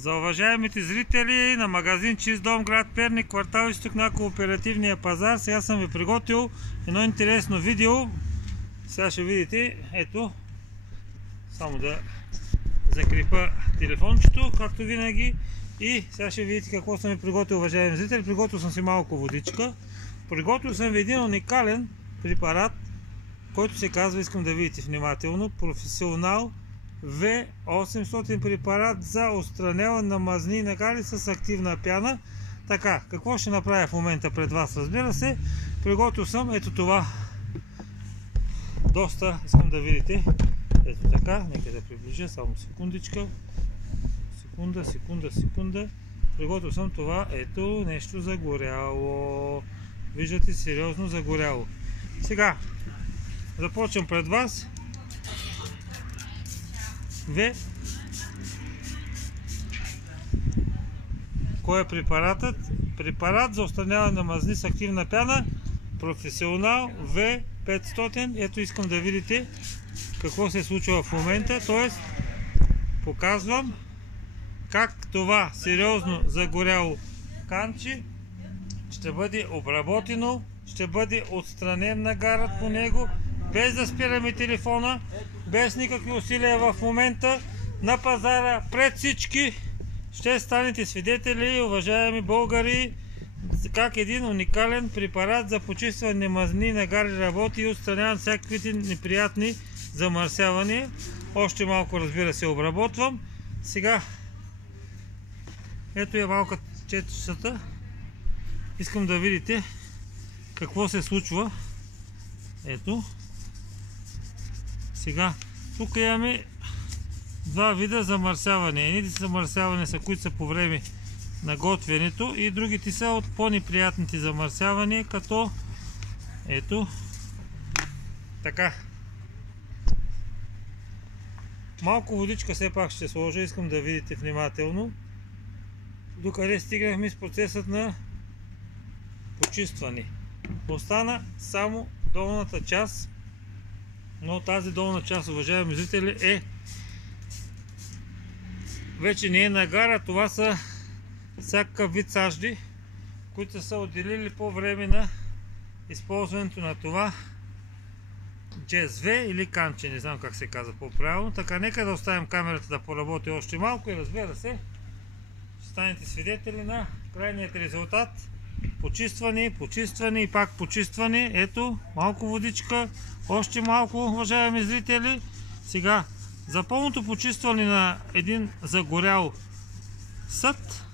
За уважаемите зрители на магазин Чист дом, град Перник, квартал Изток на Кооперативния пазар. Сега съм ви приготвил едно интересно видео. Сега ще видите, ето, само да закрепа телефончето, както винаги. И сега ще видите какво съм ви приготвил, уважаеми зрители. Приготвил съм си малко водичка. Приготвил съм ви един уникален препарат, който се казва, искам да видите внимателно, професионал V800 препарат за отстраняване на мазни и нагари с активна пяна. Така, какво ще направя в момента пред вас? Разбира се, приготвил съм ето това. Доста, искам да видите. Ето така, нека да приближа, само секундичка. Секунда. Приготвил съм това, ето нещо загоряло. Виждате, сериозно загоряло. Сега, започвам пред вас. Кой е препаратът? Препарат за отстраняване на мазни с активна пяна, професионал V500. Ето, искам да видите какво се случва в момента. Т.е. показвам как това сериозно загоряло канче ще бъде обработено, ще бъде отстранен нагарът по него, без да спираме телефона, без никакви усилия. В момента на пазара пред всички ще станете свидетели, уважаеми българи, как един уникален препарат за почистване на мазни и нагари работи и отстраняват всякакви неприятни замърсявания. Още малко, разбира се, обработвам. Сега ето е малка четчицата. Искам да видите какво се случва. Ето. Сега, тук имаме два вида замърсяване. Едните замърсяване са, които са по време на готвенето, и другите са от по-неприятните замърсявания, като ето така. Малко водичка все пак ще сложа, искам да видите внимателно докъде стигнахме с процесът на почистване. Остана само долната част, но тази долна част, уважаеми зрители, вече не е нагара. Това са всякакъв вид сажди, които са отделили по време на използването на това джезве или канче, не знам как се казва по-правилно. Така, нека да оставим камерата да поработи още малко и, разбира се, ще станете свидетели на крайният резултат. Почистване и пак почистване. Ето, малко водичка, още малко, уважаеми зрители. Сега, за пълното почистване на един загорял съд,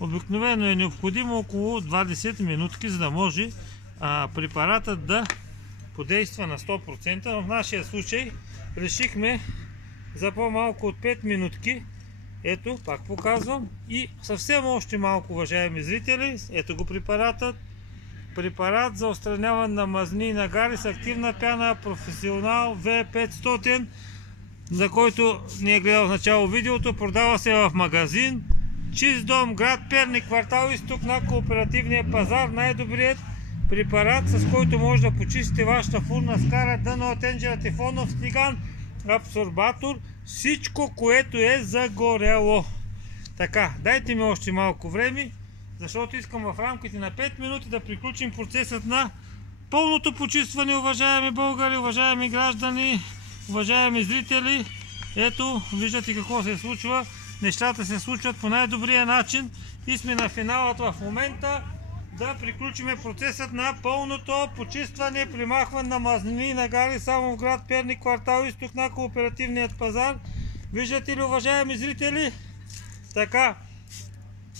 обикновено е необходимо около 20 минутки, за да може препаратът да подейства на 100%. В нашия случай решихме за по-малко от 5 минутки. Ето, пак показвам, и съвсем още малко, уважаеми зрители. Ето го препаратът. Препарат за отстраняване на мазни и нагари с активна пяна, професионал V500, за който ни е гледал в начало видеото. Продава се в магазин Чист дом, град Перник, квартал Изток на Кооперативния пазар. Най-добрият препарат, с който може да почистите вашата фурна скара, дъно, тенджера, тефонов стиган, абсорбатор, всичко, което е загоряло. Така, дайте ми още малко време, защото искам в рамките на 5 минути да приключим процесът на пълното почистване, уважаеми българи, уважаеми граждани, уважаеми зрители. Ето, виждате какво се случва. Нещата се случват по най-добрия начин и сме на финалът в момента да приключим процесът на пълното почистване, примахване на мазни и нагари само в град Перник, квартал Изток на Кооперативният пазар. Виждате ли, уважаеми зрители? Така,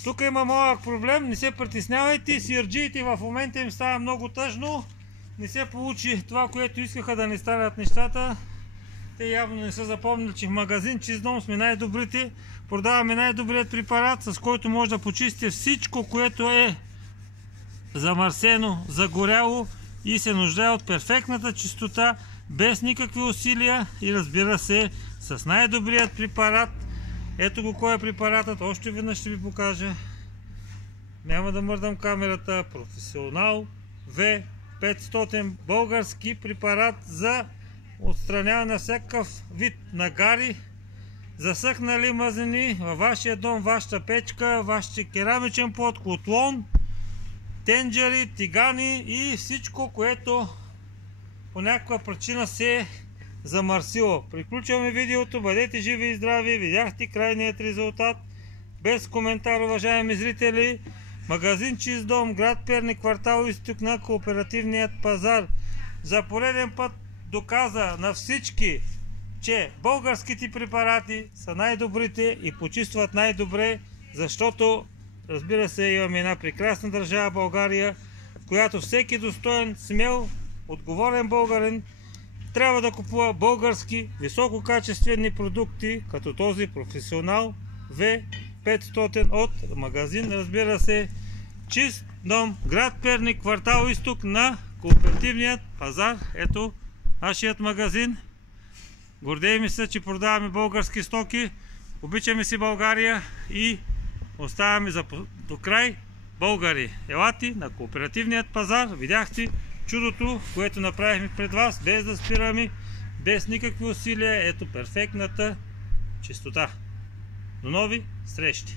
тук има малък проблем, не се притеснявайте, сирджиите в момента им става много тъжно, не се получи това, което искаха да не станат нещата. Те явно не са запомнили, че в магазин Чист дом сме най-добрите, продаваме най-добрият препарат, с който може да почистите всичко, което е замърсено, загоряло и се нуждае от перфектната чистота, без никакви усилия и, разбира се, с най-добрият препарат. Ето го кой е препаратът, още веднъж ще ви покажа. Няма да мърдам камерата. Професионал V500, български препарат за отстраняване на всякакъв вид нагари засъхнали мазнини във вашия дом, вашата печка, вашия керамичен плот, котлон, тенджери, тигани и всичко, което по някаква причина се е замърсило. Приключваме видеото, бъдете живи и здрави, видяхте крайният резултат. Без коментар, уважаеми зрители. Магазин Чист дом, град Перник, квартал Изток на Кооперативният пазар за пореден път доказа на всички, че българските препарати са най-добрите и почистват най-добре, защото, разбира се, имаме една прекрасна държава България, в която всеки достоен, смел, отговорен българин трябва да купува български висококачествени продукти, като този професионал V500 от магазин, разбира се, Чист дом, град Перник, квартал Изток на Кооперативният пазар. Ето нашият магазин. Гордеем се, че продаваме български стоки. Обичаме си България и оставяме до край българи. Елати на Кооперативният пазар. Видяхте чудото, което направихме пред вас, без да спираме, без никакви усилия. Ето перфектната чистота. До нови срещи!